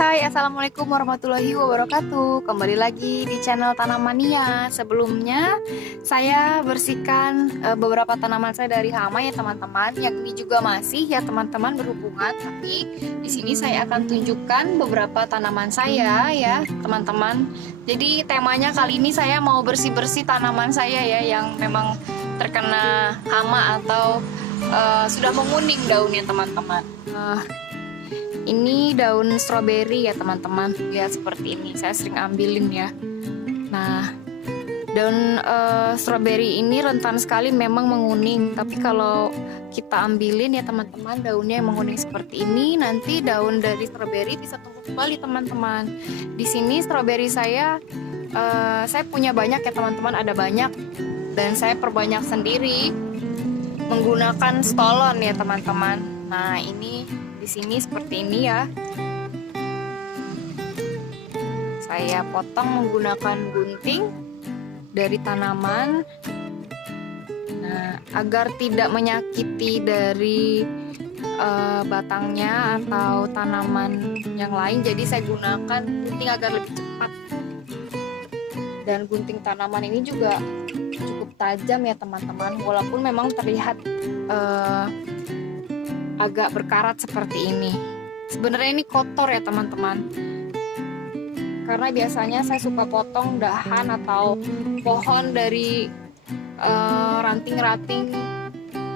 Hai, Assalamualaikum warahmatullahi wabarakatuh. Kembali lagi di channel Tanamania. Sebelumnya saya bersihkan beberapa tanaman saya dari hama ya teman-teman. Yang ini juga masih ya teman-teman berhubungan. Tapi di sini saya akan tunjukkan beberapa tanaman saya ya teman-teman. Jadi temanya kali ini saya mau bersih-bersih tanaman saya ya yang memang terkena hama atau sudah menguning daunnya teman-teman. Ini daun stroberi ya teman-teman, lihat seperti ini. Saya sering ambilin ya. Nah, daun stroberi ini rentan sekali memang menguning. Tapi kalau kita ambilin ya teman-teman, daunnya yang menguning seperti ini, nanti daun dari stroberi bisa tumbuh kembali teman-teman. Di sini stroberi saya punya banyak ya teman-teman, ada banyak. Dan saya perbanyak sendiri menggunakan stolon ya teman-teman. Nah, ini di sini seperti ini ya. Saya potong menggunakan gunting dari tanaman. Nah, agar tidak menyakiti dari batangnya atau tanaman yang lain, jadi saya gunakan gunting agar lebih cepat. Dan gunting tanaman ini juga cukup tajam ya teman-teman, walaupun memang terlihat agak berkarat seperti ini. Sebenarnya ini kotor ya teman-teman, karena biasanya saya suka potong dahan atau pohon dari ranting-ranting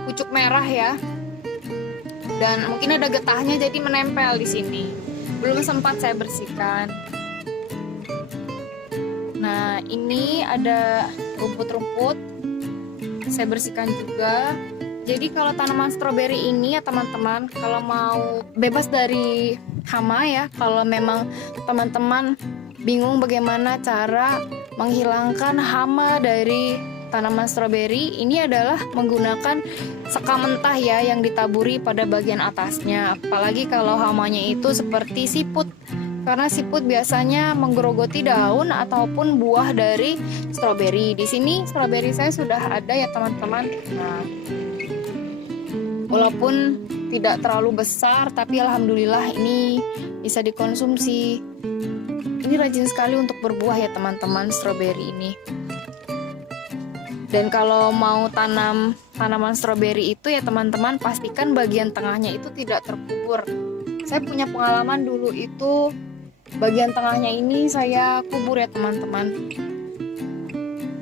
pucuk merah ya, dan mungkin ada getahnya jadi menempel di sini. Belum sempat saya bersihkan. Nah, ini ada rumput-rumput, saya bersihkan juga. Jadi kalau tanaman stroberi ini ya teman-teman, kalau mau bebas dari hama ya, kalau memang teman-teman bingung bagaimana cara menghilangkan hama dari tanaman stroberi, ini adalah menggunakan sekam mentah ya yang ditaburi pada bagian atasnya. Apalagi kalau hamanya itu seperti siput, karena siput biasanya menggerogoti daun ataupun buah dari stroberi. Di sini stroberi saya sudah ada ya teman-teman. Nah, walaupun tidak terlalu besar, tapi alhamdulillah ini bisa dikonsumsi. Ini rajin sekali untuk berbuah ya teman-teman, stroberi ini. Dan kalau mau tanam tanaman stroberi itu ya teman-teman, pastikan bagian tengahnya itu tidak terkubur. Saya punya pengalaman dulu itu, bagian tengahnya ini saya kubur ya teman-teman,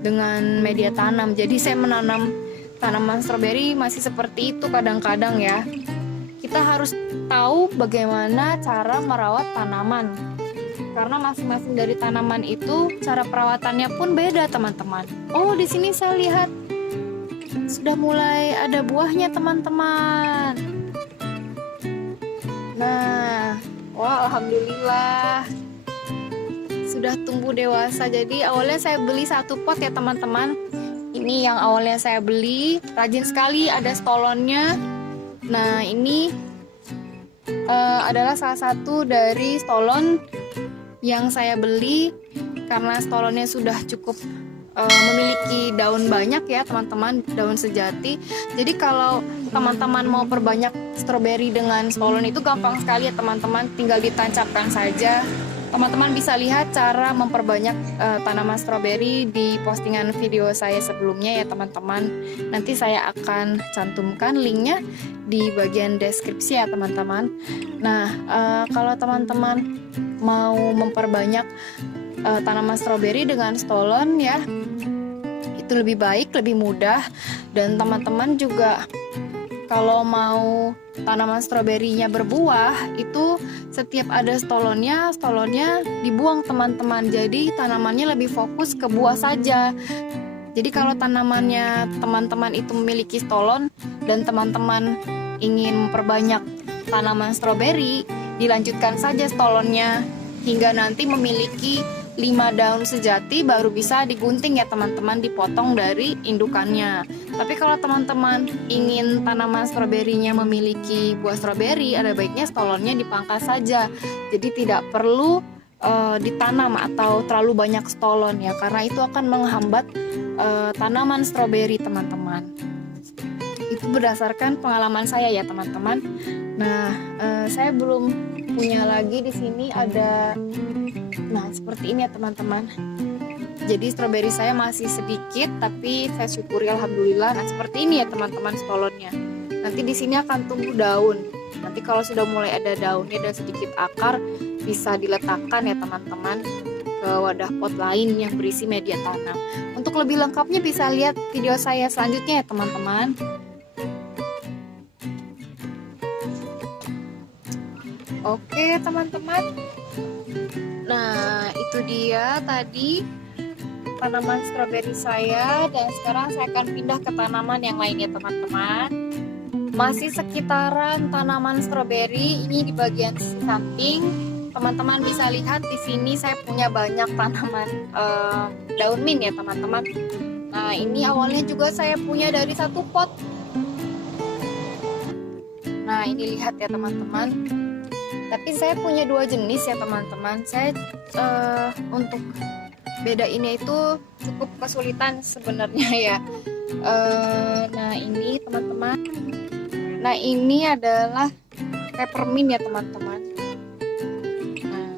dengan media tanam. Jadi saya menanam tanaman stroberi masih seperti itu kadang-kadang ya. Kita harus tahu bagaimana cara merawat tanaman, karena masing-masing dari tanaman itu cara perawatannya pun beda teman-teman. Oh, di sini saya lihat sudah mulai ada buahnya teman-teman. Nah, wah, alhamdulillah sudah tumbuh dewasa. Jadi awalnya saya beli satu pot ya teman-teman. Ini yang awalnya saya beli, rajin sekali, ada stolonnya. Nah, ini adalah salah satu dari stolon yang saya beli, karena stolonnya sudah cukup memiliki daun banyak ya teman-teman, daun sejati. Jadi kalau teman-teman mau perbanyak stroberi dengan stolon itu gampang sekali ya teman-teman, tinggal ditancapkan saja. Teman-teman bisa lihat cara memperbanyak tanaman stroberi di postingan video saya sebelumnya ya teman-teman. Nanti saya akan cantumkan linknya di bagian deskripsi ya teman-teman. Nah, kalau teman-teman mau memperbanyak tanaman stroberi dengan stolon ya, itu lebih baik, lebih mudah. Dan teman-teman juga kalau mau tanaman stroberinya berbuah, itu setiap ada stolonnya dibuang teman-teman. Jadi tanamannya lebih fokus ke buah saja. Jadi kalau tanamannya teman-teman itu memiliki stolon dan teman-teman ingin memperbanyak tanaman stroberi, dilanjutkan saja stolonnya hingga nanti memiliki 5 daun sejati, baru bisa digunting ya teman-teman, dipotong dari indukannya. Tapi kalau teman-teman ingin tanaman stroberinya memiliki buah stroberi, ada baiknya stolonnya dipangkas saja. Jadi tidak perlu ditanam atau terlalu banyak stolon ya, karena itu akan menghambat tanaman stroberi teman-teman. Itu berdasarkan pengalaman saya ya teman-teman. Nah, saya belum punya lagi di sini ada, nah seperti ini ya teman-teman. Jadi stroberi saya masih sedikit, tapi saya syukuri alhamdulillah. Nah seperti ini ya teman-teman stolonnya. Nanti di sini akan tumbuh daun. Nanti kalau sudah mulai ada daunnya dan sedikit akar, bisa diletakkan ya teman-teman ke wadah pot lain yang berisi media tanam. Untuk lebih lengkapnya bisa lihat video saya selanjutnya ya teman-teman. Oke teman-teman. Nah itu dia tadi tanaman stroberi saya, dan sekarang saya akan pindah ke tanaman yang lainnya teman-teman. Masih sekitaran tanaman stroberi, ini di bagian sisi samping. Teman-teman bisa lihat di sini saya punya banyak tanaman daun mint ya teman-teman. Nah ini awalnya juga saya punya dari satu pot. Nah ini lihat ya teman-teman. Tapi saya punya dua jenis ya teman-teman. Saya untuk bedainnya itu cukup kesulitan sebenarnya ya. Nah ini teman-teman. Nah ini adalah peppermint ya teman-teman. Nah,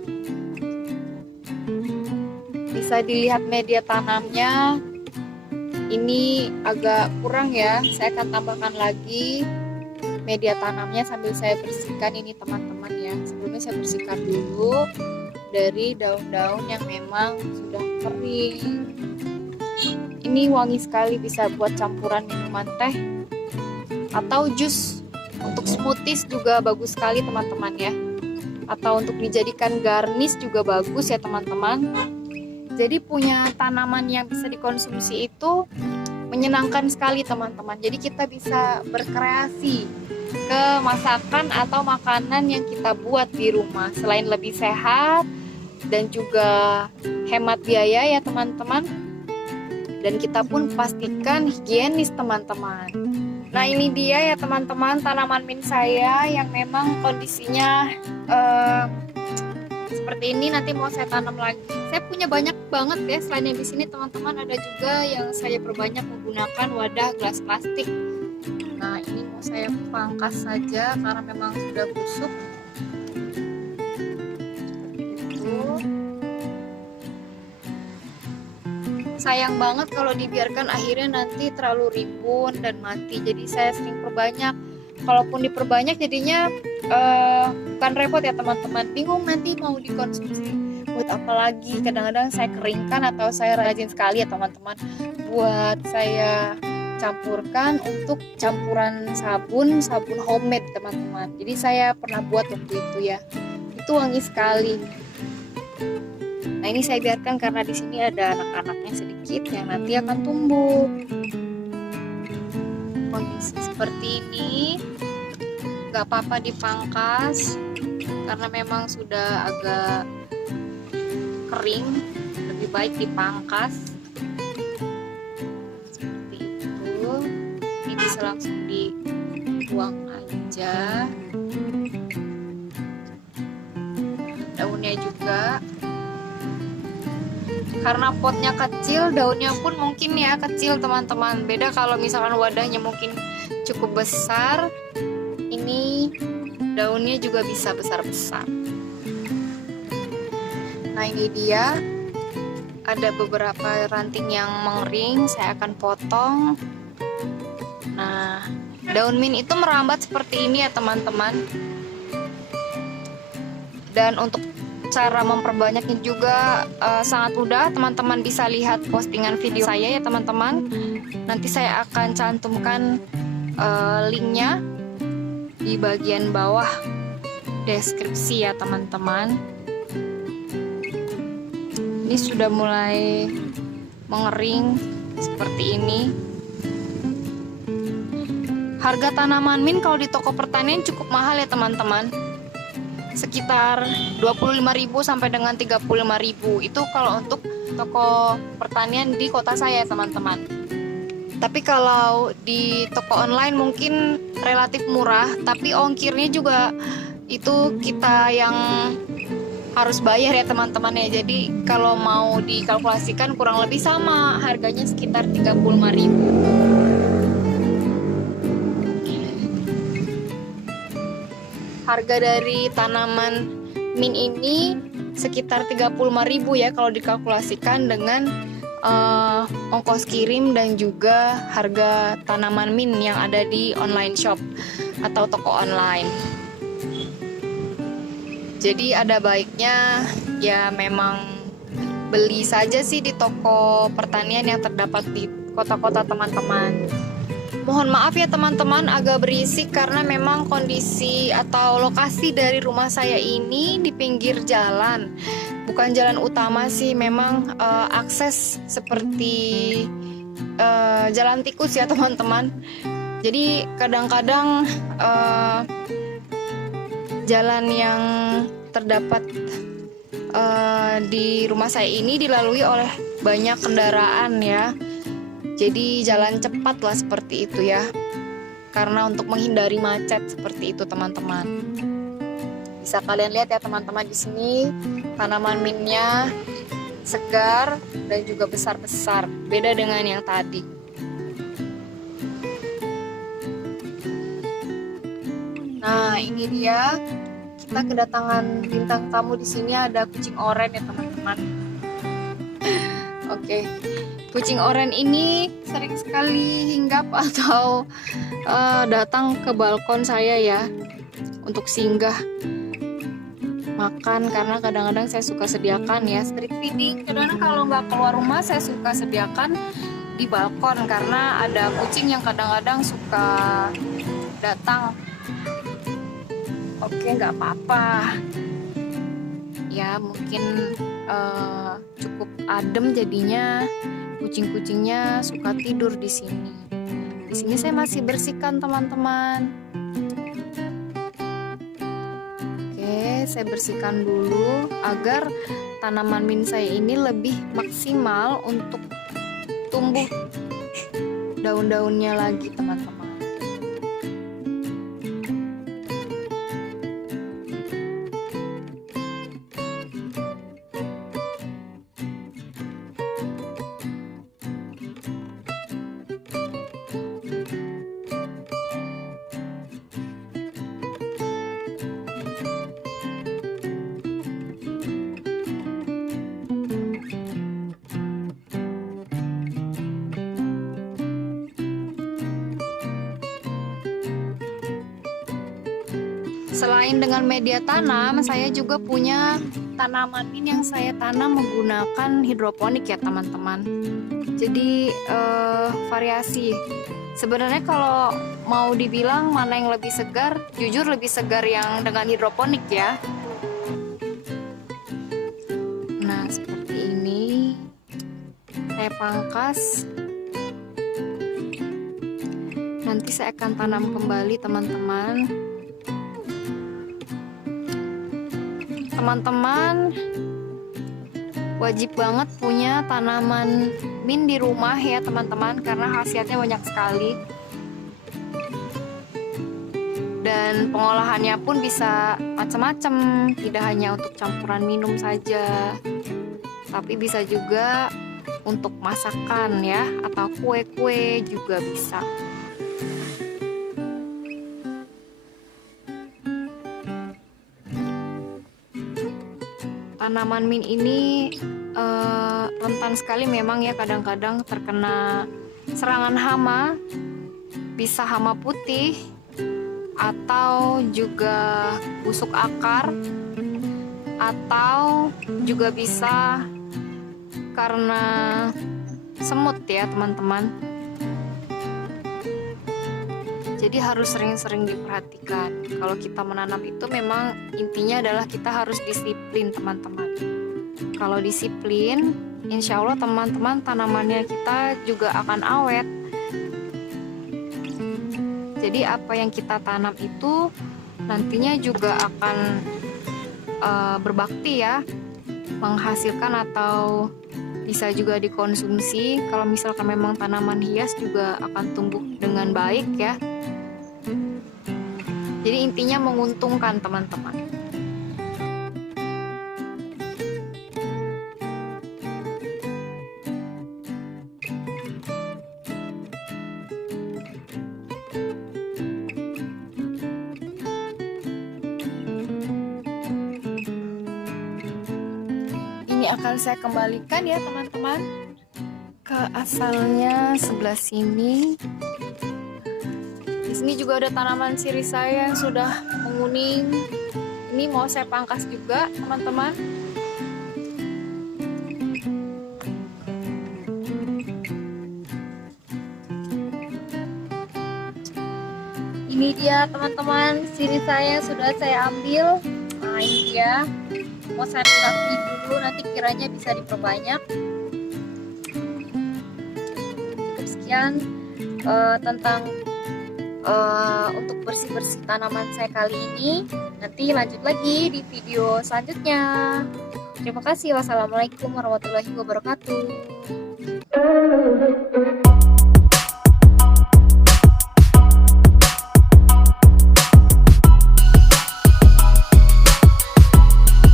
bisa dilihat media tanamnya. Ini agak kurang ya. Saya akan tambahkan lagi media tanamnya sambil saya bersihkan ini teman-teman ya. Sebelumnya saya bersihkan dulu dari daun-daun yang memang sudah kering. Ini wangi sekali, bisa buat campuran minuman teh atau jus. Untuk smoothies juga bagus sekali teman-teman ya. Atau untuk dijadikan garnish juga bagus ya teman-teman. Jadi punya tanaman yang bisa dikonsumsi itu menyenangkan sekali teman-teman. Jadi kita bisa berkreasi ke masakan atau makanan yang kita buat di rumah. Selain lebih sehat dan juga hemat biaya ya teman-teman, dan kita pun pastikan higienis teman-teman. Nah ini dia ya teman-teman tanaman mint saya yang memang kondisinya seperti ini. Nanti mau saya tanam lagi. Saya punya banyak banget ya, selain yang di sini teman-teman ada juga yang saya perbanyak menggunakan wadah gelas plastik. Nah ini mau saya pangkas saja karena memang sudah busuk. Sayang banget kalau dibiarkan akhirnya nanti terlalu rimbun dan mati. Jadi saya sering perbanyak. Kalaupun diperbanyak jadinya bukan repot ya teman-teman. Bingung nanti mau dikonsumsi buat apa lagi. Kadang-kadang saya keringkan atau saya rajin sekali ya teman-teman, buat saya campurkan untuk campuran sabun homemade teman-teman. Jadi saya pernah buat waktu itu ya. Itu wangi sekali. Nah ini saya biarkan karena di sini ada anak-anaknya sedikit yang nanti akan tumbuh. Kondisi seperti ini nggak apa-apa dipangkas karena memang sudah agak kering, lebih baik dipangkas seperti itu. Ini bisa langsung dibuang aja. Daunnya juga, karena potnya kecil, daunnya pun mungkin ya kecil teman-teman. Beda kalau misalkan wadahnya mungkin cukup besar, ini daunnya juga bisa besar-besar. Nah ini dia, ada beberapa ranting yang mengering, saya akan potong. Nah daun mint itu merambat seperti ini ya teman-teman. Dan untuk cara memperbanyaknya juga sangat mudah. Teman-teman bisa lihat postingan video saya ya teman-teman. Nanti saya akan cantumkan linknya di bagian bawah deskripsi ya teman-teman. Ini sudah mulai mengering seperti ini. Harga tanaman mint kalau di toko pertanian cukup mahal ya teman-teman. Sekitar 25.000 sampai dengan 35.000. Itu kalau untuk toko pertanian di kota saya teman-teman. Tapi kalau di toko online mungkin relatif murah, tapi ongkirnya juga itu kita yang harus bayar ya teman-teman ya. Jadi kalau mau dikalkulasikan kurang lebih sama, harganya sekitar 35.000. Harga dari tanaman mint ini sekitar 35.000 ya kalau dikalkulasikan dengan ongkos kirim dan juga harga tanaman mint yang ada di online shop atau toko online. Jadi ada baiknya ya memang beli saja sih di toko pertanian yang terdapat di kota-kota teman-teman. Mohon maaf ya teman-teman, agak berisik karena memang kondisi atau lokasi dari rumah saya ini di pinggir jalan. Bukan jalan utama sih, memang akses seperti jalan tikus ya teman-teman. Jadi kadang-kadang jalan yang terdapat di rumah saya ini dilalui oleh banyak kendaraan ya. Jadi jalan cepat lah seperti itu ya. Karena untuk menghindari macet seperti itu teman-teman. Bisa kalian lihat ya teman-teman di sini tanaman mintnya segar dan juga besar-besar. Beda dengan yang tadi. Nah, ini dia. Kita kedatangan bintang tamu di sini, ada kucing oranye ya teman-teman. Oke. Kucing oranye ini sering sekali hinggap atau datang ke balkon saya ya untuk singgah makan, karena kadang-kadang saya suka sediakan ya street feeding. Kadang-kadang kalau nggak keluar rumah saya suka sediakan di balkon karena ada kucing yang kadang-kadang suka datang. Oke, nggak apa-apa ya, mungkin cukup adem jadinya. Kucing-kucingnya suka tidur di sini. Di sini saya masih bersihkan teman-teman. Oke, saya bersihkan dulu agar tanaman mint saya ini lebih maksimal untuk tumbuh daun-daunnya lagi teman-teman. Selain dengan media tanam, saya juga punya tanaman mint yang saya tanam menggunakan hidroponik ya teman-teman. Jadi variasi. Sebenarnya kalau mau dibilang mana yang lebih segar, jujur lebih segar yang dengan hidroponik ya. Nah, seperti ini. Saya pangkas. Nanti saya akan tanam kembali teman-teman. Teman-teman wajib banget punya tanaman mint di rumah ya teman-teman, karena khasiatnya banyak sekali dan pengolahannya pun bisa macam-macam, tidak hanya untuk campuran minum saja, tapi bisa juga untuk masakan ya, atau kue-kue juga bisa. Tanaman mint ini rentan sekali memang ya, kadang-kadang terkena serangan hama, bisa hama putih atau juga busuk akar, atau juga bisa karena semut ya teman-teman. Jadi harus sering-sering diperhatikan. Kalau kita menanam itu memang intinya adalah kita harus disiplin teman-teman. Kalau disiplin, insya Allah teman-teman tanamannya kita juga akan awet. Jadi apa yang kita tanam itu nantinya juga akan berbakti ya, menghasilkan atau bisa juga dikonsumsi. Kalau misalkan memang tanaman hias juga akan tumbuh dengan baik ya. Jadi intinya menguntungkan teman-teman. ini akan saya kembalikan ya teman-teman ke asalnya sebelah sini. Di sini juga ada tanaman sirih saya yang sudah menguning. Ini mau saya pangkas juga teman-teman. Ini dia teman-teman, sirih saya sudah saya ambil. Nah ini dia, mau saya rapiin dulu, nanti kiranya bisa diperbanyak. Cukup sekian tentang untuk bersih-bersih tanaman saya kali ini. Nanti lanjut lagi di video selanjutnya. Terima kasih. Wassalamualaikum warahmatullahi wabarakatuh.